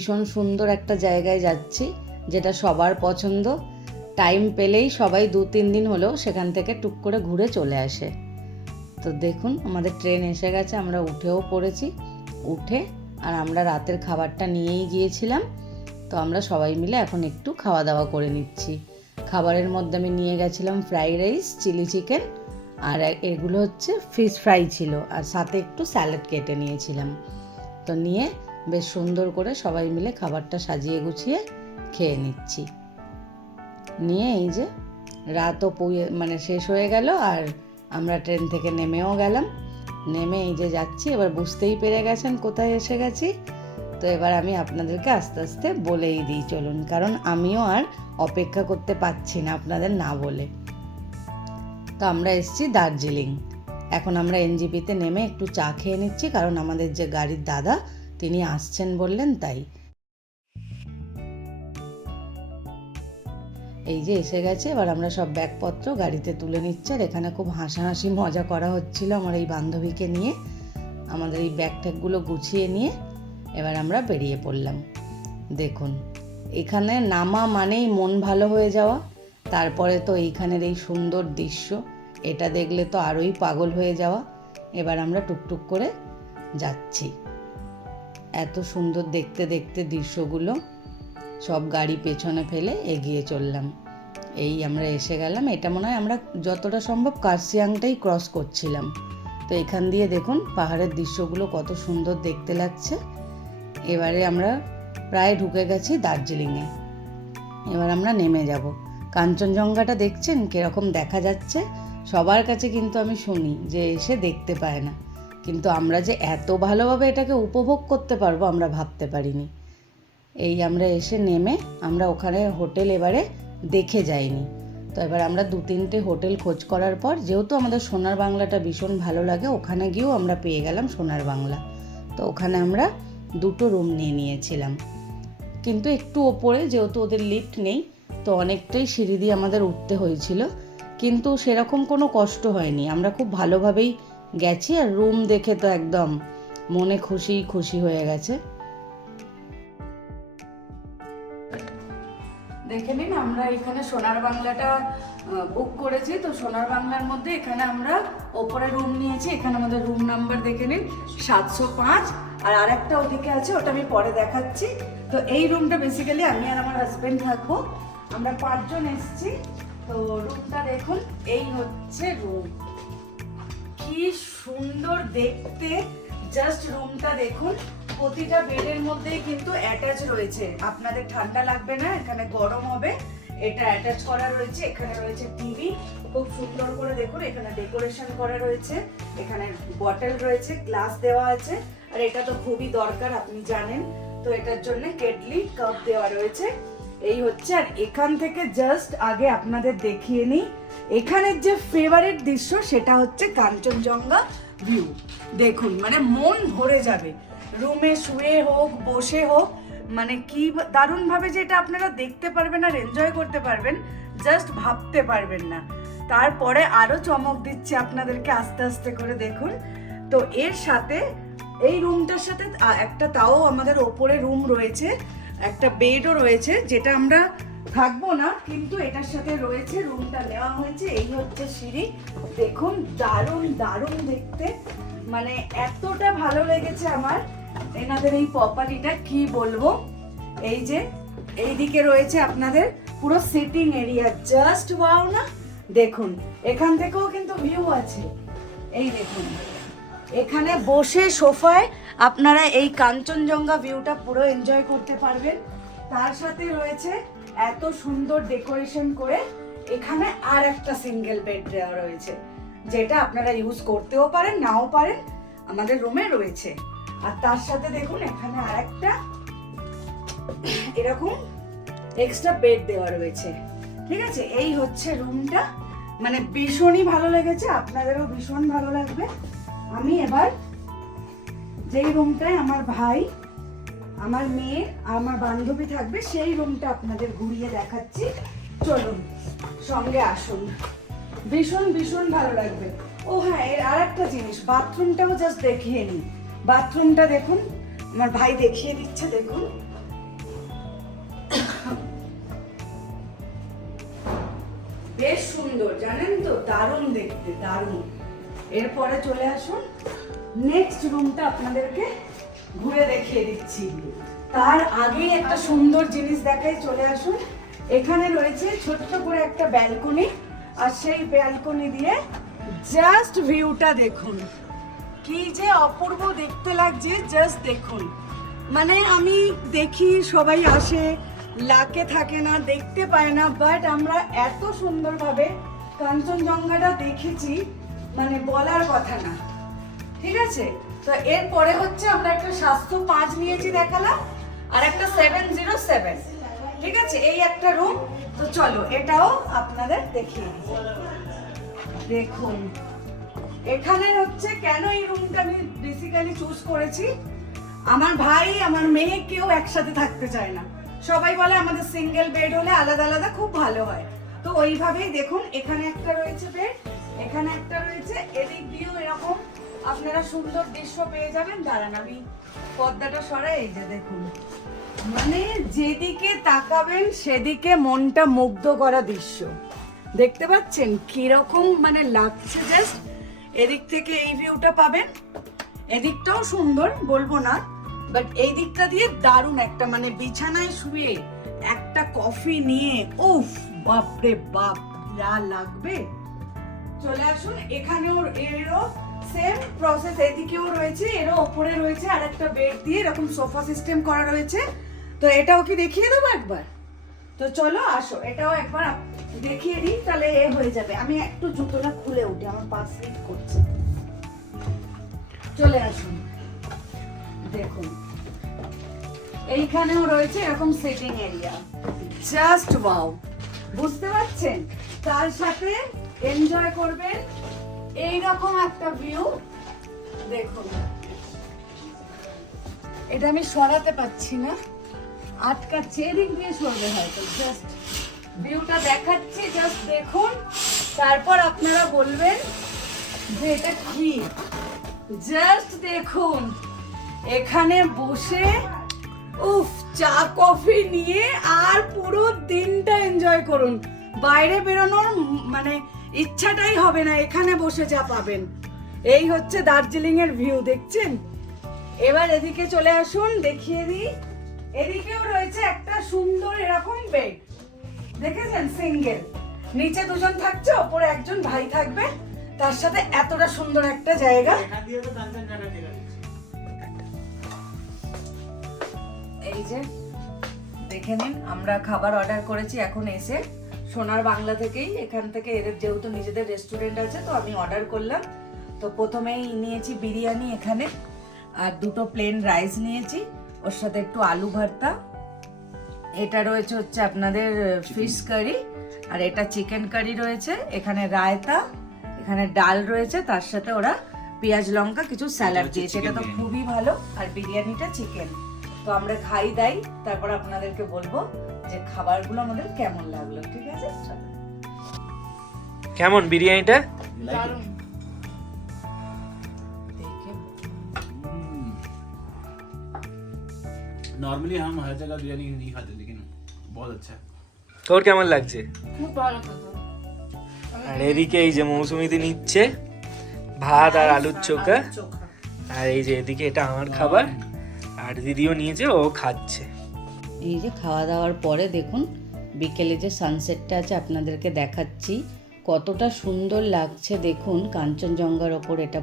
ভীষণ সুন্দর একটা জায়গায় যাচ্ছি, যেটা সবার পছন্দ। টাইম পেলেই সবাই 2-3 দিন হলেও সেখান থেকে টুক করে ঘুরে চলে আসে। তো দেখুন আমাদের ট্রেন এসে গেছে, আমরা উঠেও পড়েছি। আর আমরা রাতের খাবারটা নিয়েই গিয়েছিলাম। তো আমরা সবাই মিলে এখন একটু খাওয়া দাওয়া করে নিচ্ছি। খাবারের মধ্যে আমি নিয়ে গেছিলাম ফ্রাইড রাইস, চিলি চিকেন, আর এগুলো হচ্ছে ফিশ ফ্রাই ছিল, আর সাথে একটু স্যালাড কেটে নিয়েছিলাম। তো নিয়ে বেশ সুন্দর করে সবাই মিলে খাবারটা সাজিয়ে গুছিয়ে খেয়ে নিচ্ছি। নিয়ে এই যে রাতও শেষ হয়ে গেল, আর আমরা ট্রেন থেকে নেমেও গেলাম। নেমে এই যে যাচ্ছি, এবার বুঝতেই পেরে গেছেন কোথায় এসে গেছি। তো এবার আমি আপনাদেরকে আস্তে আস্তে বলেই দিই চলুন, কারণ আমিও আর অপেক্ষা করতে পারছি না আপনাদের না বলে। তো আমরা এসেছি দার্জিলিং। এখন আমরা এনজিপিতে নেমে একটু চা খেয়ে নিচ্ছি, কারণ আমাদের যে গাড়ির দাদা তিনি আসছেন বললেন তাই। এই যে এসে গেছে, এবার আমরা সব ব্যাগপত্র গাড়িতে তুলে নিচ্ছি। আর এখানে খুব হাসাহাসি মজা করা হচ্ছিল আমার এই বান্ধবীকে নিয়ে। আমাদের এই ব্যাগ ট্যাগগুলো গুছিয়ে নিয়ে এবার আমরা বেরিয়ে পড়লাম। দেখুন এখানে নামা মানেই মন ভালো হয়ে যাওয়া। তারপরে তো এইখানের এই সুন্দর দৃশ্য, এটা দেখলে তো আরোই পাগল হয়ে যাওয়া। এবার আমরা টুকটুক করে যাচ্ছি, এত সুন্দর দেখতে দেখতে দৃশ্যগুলো। সব গাড়ি পেছনে ফেলে এগিয়ে চললাম। এই আমরা এসে গেলাম। এটা মনে হয় আমরা যতটা সম্ভব কার্শিয়াংটাই ক্রস করছিলাম। তো এখান দিয়ে দেখুন পাহাড়ের দৃশ্যগুলো কত সুন্দর দেখতে লাগছে। এবারে আমরা প্রায় ঢুকে গেছি দার্জিলিংয়ে। এবার আমরা নেমে যাব। কাঞ্চনজঙ্ঘাটা দেখছেন কীরকম দেখা যাচ্ছে? সবার কাছে কিন্তু আমি শুনি যে এসে দেখতে পায় না, কিন্তু আমরা যে এত ভালোভাবে এটাকে উপভোগ করতে পারবো আমরা ভাবতে পারিনি। এই আমরা এসে নেমে আমরা ওখানে হোটেল এবারে দেখে যাইনি। তো এবার আমরা 2-3টে হোটেল খোঁজ করার পর, যেহেতু আমাদের সোনার বাংলাটা ভীষণ ভালো লাগে, ওখানে গিয়েও আমরা পেয়ে গেলাম সোনার বাংলা। তো ওখানে আমরা 2টো রুম নিয়ে নিয়েছিলাম, কিন্তু একটু ওপরে, যেহেতু ওদের লিফট নেই, তো অনেকটাই সিঁড়ি দিয়ে আমাদের উঠতে হয়েছিল, কিন্তু সেরকম কোনো কষ্ট হয়নি। আমরা খুব ভালোভাবেই গেছি, আর রুম দেখে তো একদম মনে খুশি হয়ে গেছে। দেখে নিন, আমরা এখানে সোনার বাংলাটা বুক করেছি। তো সোনার বাংলার মধ্যে এখানে আমরা ওপরে রুম নিয়েছি। এখানে আমাদের রুম নাম্বার দেখে নিন 705, আর আরেকটা ওদিকে আছে, ওটা আমি পরে দেখাচ্ছি। তো এই রুমটা বেসিক্যালি আমি আর আমার হাজবেন্ড থাকবো, আমরা 5 জন এসেছি। তো রুমটা দেখুন, এই হচ্ছে রুম। কি সুন্দর দেখতে, জাস্ট রুমটা দেখুন। প্রতিটা বেডের মধ্যেই কিন্তু অ্যাটাচ রয়েছে, আপনাদের ঠান্ডা লাগবে না, এখানে গরম হবে, এটা অ্যাটাচ করা রয়েছে। এখানে রয়েছে টিভি, খুব সুন্দর করে দেখুন, এখানে ডেকোরেশন করা রয়েছে, এখানে বটল রয়েছে, গ্লাস দেওয়া আছে, আর এটা তো খুবই দরকার আপনি জানেন। তো এটার জন্য কেটলি কাপ দেওয়া রয়েছে। এই হচ্ছে, আর এখান থেকে জাস্ট আগে আপনাদের দেখিয়ে নিই এখানের যে ফেভারিট দৃশ্য, সেটা হচ্ছে কাঞ্চনজঙ্ঘা ভিউ। দেখুন মানে মন ভরে যাবে, রুমে শুয়ে হোক বসে হোক, মানে কি দারুণভাবে যে এটা আপনারা দেখতে পারবেন আর এনজয় করতে পারবেন, জাস্ট ভাবতে পারবেন না। তারপরে আরও চমক দিচ্ছে আপনাদেরকে আস্তে আস্তে করে দেখুন। তো এর সাথে এই রুমটার সাথে একটা তাও আমাদের ওপরে রুম রয়েছে, একটা বেডও রয়েছে, যেটা আমরা থাকবো না, কিন্তু এটার সাথে রয়েছে, রুমটা নেওয়া হয়েছে। এই হচ্ছে সিঁড়ি, দেখুন দারুণ দেখতে, মানে এতটা ভালো লেগেছে আমার এনাদের এই প্রপার্টিটা, কি বলবো। এই যে এইদিকে রয়েছে আপনাদের পুরো সিটিং এরিয়া, জাস্ট ওয়াও না? দেখুন এখান থেকেও কিন্তু ভিউ আছে, এই দেখুন এখানে বসে সোফায় আপনারা এই কাঞ্চনজঙ্ঘা ভিউটা পুরো এনজয় করতে পারবেন। তার সাথে রয়েছে এত সুন্দর ডেকোরেশন করে এখানে আর একটা সিঙ্গেল বেড দেওয়া রয়েছে, যেটা আপনারা ইউজ করতেও পারেন নাও পারেন, আমাদের রুমে রয়েছে। আর তার সাথে দেখুন এখানে আরেকটা এরকম এক্সট্রা বেড দেওয়া রয়েছে। ঠিক আছে, এই হচ্ছে রুমটা, মানে ভীষণই ভালো লেগেছে, আপনাদেরও ভীষণ ভালো লাগবে। আমি এবার যেই রুমটায় আমার ভাই, আমার মেয়ে আর আমার বান্ধবী থাকবে, সেই রুমটা আপনাদের ঘুরিয়ে দেখাচ্ছি, চলুন সঙ্গে আসুন, ভীষণ ভালো লাগবে। ও হ্যাঁ, এর আর একটা জিনিস, বাথরুমটাও জাস্ট দেখিয়ে নিই। বাথরুমটা দেখুন, আমার ভাই দেখিয়ে দিচ্ছে, দেখুন সুন্দর জানেন তো, দারুণ দেখতে, দারুণ। এরপরে চলে আসুন নেক্সট রুমটা আপনাদেরকে ঘুরে দেখিয়ে দিচ্ছি। তার আগে একটা সুন্দর জিনিস দেখাই, চলে আসুন। এখানে রয়েছে ছোট্ট করে একটা ব্যালকনি, আর সেই ব্যালকনি দিয়ে জাস্ট ভিউটা দেখুন, কি যে অপূর্ব দেখতে লাগছে, জাস্ট দেখুন। মানে আমি দেখি সবাই আসে, লাকে থাকে না, দেখতে পায় না, বাট আমরা এত সুন্দরভাবে কাঞ্চনজঙ্ঘাটা দেখেছি, মানে বলার কথা না। ঠিক আছে, তো এরপরে হচ্ছে আমরা একটা 705 নিয়েছি দেখালাম, আর একটা 707। ঠিক আছে, এই একটা রুম। তো চলো এটাও আপনাদের দেখিয়ে দিই। দেখুন এখানে হচ্ছে কেন এই রুমটা আমি বেসিক্যালি চুজ করেছি, আমার ভাই আমার মেয়ে কেউ একসাথে থাকতে চায় না, সবাই বলে আমাদের সিঙ্গেল বেড হলে আলাদা আলাদা খুব ভালো হয়। তো ওইভাবেই দেখুন, এখানে একটা রয়েছে বেড, এখানে একটা রয়েছে, এদিক দিয়েও এরকম আপনারা সুন্দর দৃশ্য পেয়ে যাবেন। দাঁড়ান আমি পর্দাটা সরাই, এই যে দেখুন, মানে যেদিকে তাকাবেন সেদিকে মনটা মুগ্ধ করা দৃশ্য দেখতে পাচ্ছেন, কিরকম মানে লাগছে। জাস্ট এদিক থেকে এই ভিউটা পাবেন, এদিকটাও সুন্দর বলবো না, বাট এই দিকটা দিয়ে দারুণ একটা, মানে বিছানায় শুয়ে একটা কফি নিয়ে, উফ বাপরে বাপ যা লাগবে। চলে আসুন, এখানেও এরও সেম প্রসেস, এদিকেও রয়েছে, এরও ওপরে রয়েছে আর একটা বেড দিয়ে এরকম সোফা সিস্টেম করা রয়েছে। তো এটাও কি দেখিয়ে দেবো একবার? তো চলো আসো, এটাও একবার দেখিয়ে দিই, তাহলে এ হয়ে যাবে। আমি একটু জুতোটা খুলে উঠি, আমার পা স্লিপ করছে। চলে আসুন, দেখুন এইখানেও রয়েছে এরকম সিটিং এরিয়া, জাস্ট ওয়াও, বুঝতে পারছেন? তার সাথে এনজয় করবেন এইরকম একটা ভিউ। দেখুন এটা আমি সরাতে পারছি না, আটকাচ্ছে, এদিক দিয়ে সরবে হয়তো। জাস্ট ভিউটা দেখাচ্ছি, জাস্ট দেখুন, তারপর আপনারা বলবেন যে এটা কি। জাস্ট দেখুন, এখানে বসে উফ চা কফি নিয়ে আর পুরো দিনটা এনজয় করুন, বাইরে বেরোনোর মানে ইচ্ছাটাই হবে না, এখানে বসে যা পাবেন। এই হচ্ছে দার্জিলিং এর ভিউ, দেখছেন? এবার এদিকে চলে আসুন, দেখিয়ে দিই। এদিকেও রয়েছে একটা সুন্দর এরকম বেড, দেখেছেন? সিঙ্গেল, নিচে দুজন থাকছে, ওপরে একজন ভাই থাকবে, তার সাথে এতটা সুন্দর একটা জায়গা। এই যে দেখে নিন, আমরা খাবার অর্ডার করেছি এখন এসে সোনার বাংলা থেকেই, এখান থেকে এদের যেহেতু নিজেদের রেস্টুরেন্ট আছে, তো আমি অর্ডার করলাম। তো প্রথমেই নিয়েছি বিরিয়ানি এখানে, আর দুটো প্লেন রাইস নিয়েছি, ওর সাথে একটু আলু ভর্তা, এটা রয়েছে হচ্ছে আপনাদের ফিশ কারি, আর এটা চিকেন কারি রয়েছে, এখানে রায়তা, এখানে ডাল রয়েছে, তার সাথে ওরা পেঁয়াজ লঙ্কা কিছু স্যালাড দিয়েছে, এটা তো খুবই ভালো। আর বিরিয়ানিটা চিকেন। তো আমরা খাই দাই, তারপর আপনাদেরকে বলবো যে খাবারগুলো আমাদের কেমন লাগলো। ঠিক আছে, কেমন বিরিয়ানিটা? দারুণ। नॉर्मली हम हर जगह बिरयानी नहीं खाते, लेकिन बहुत अच्छा है। তোর কেমন লাগছে? খুব ভালো খেতে। আর এদিকে এই যে মৌসুমিতে নিচ্ছে ভাত আর আলুর চোখা, আর এই যে এদিকে এটা আমার খাবার, আর দিদিও নিয়েছে, ও খাচ্ছে। এই যে খাওয়া দাওয়ার পরে দেখুন বিকেলে যে সানসেটটা আছে আপনাদেরকে দেখাচ্ছি, কতটা সুন্দর লাগছে দেখুন। কাঞ্চনজঙ্ঘার ওপর এটা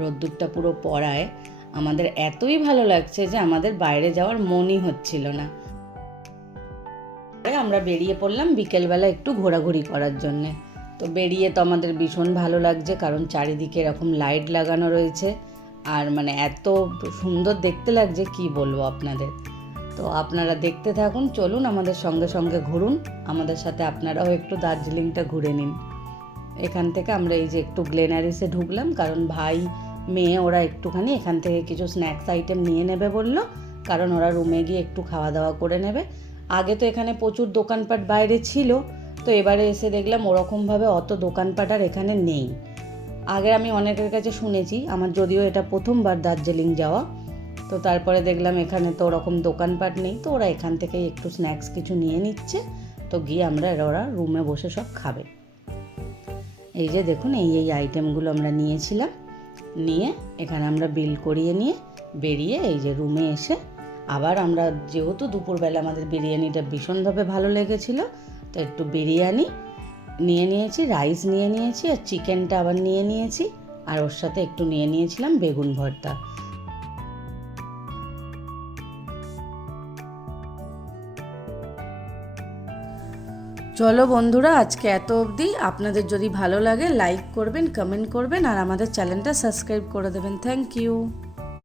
রোদ্দুরটা পুরো পড়ায়, আমাদের এতই ভালো লাগছে যে আমাদের বাইরে যাওয়ার মনই হচ্ছিল না। আমরা বেরিয়ে পড়লাম বিকেলবেলা একটু ঘোরাঘুরি করার জন্যে। তো বেরিয়ে তো আমাদের ভীষণ ভালো লাগছে, কারণ চারিদিকে এরকম লাইট লাগানো রয়েছে, আর মানে এত সুন্দর দেখতে লাগছে কি বলবো আপনাদের। তো আপনারা দেখতে থাকুন, চলুন আমাদের সঙ্গে সঙ্গে ঘুরুন, আমাদের সাথে আপনারাও একটু দার্জিলিংটা ঘুরে নিন। এখান থেকে আমরা এই যে একটু গ্লেনারিসে ঢুকলাম, কারণ ভাই মেয়ে ওরা একটুখানি এখান থেকে কিছু স্ন্যাক্স আইটেম নিয়ে নেবে বললো, কারণ ওরা রুমে গিয়ে একটু খাওয়া দাওয়া করে নেবে। আগে তো এখানে প্রচুর দোকানপাট বাইরে ছিল, তো এবারে এসে দেখলাম ওরকমভাবে অত দোকানপাট আর এখানে নেই। আগে আমি অনেকের কাছে শুনেছি, আমার যদিও এটা প্রথমবার দার্জিলিং যাওয়া, তো তারপরে দেখলাম এখানে তো ওরকম দোকানপাট নেই, তো ওরা এখান থেকেই একটু স্ন্যাক্স কিছু নিয়ে নিচ্ছে। তো গিয়ে ওরা রুমে বসে সব খাবে। এই যে দেখুন এই আইটেমগুলো আমরা নিয়েছিলাম, নিয়ে এখানে আমরা বিল করিয়ে নিয়ে বেরিয়ে এই যে রুমে এসে আবার আমরা যেহেতু দুপুরবেলা আমাদের বিরিয়ানিটা ভীষণভাবে ভালো লেগেছিলো, তো একটু বিরিয়ানি নিয়ে নিয়েছি, রাইস নিয়ে নিয়েছি, আর চিকেনটা আবার নিয়ে নিয়েছি, আর ওর সাথে একটু নিয়ে নিয়েছিলাম বেগুন ভর্তা। চলো বন্ধুরা, আজকে এত অবধি। আপনাদের যদি ভালো লাগে লাইক করবেন, কমেন্ট করবেন, আর আমাদের চ্যানেলটা সাবস্ক্রাইব করে দেবেন। Thank you.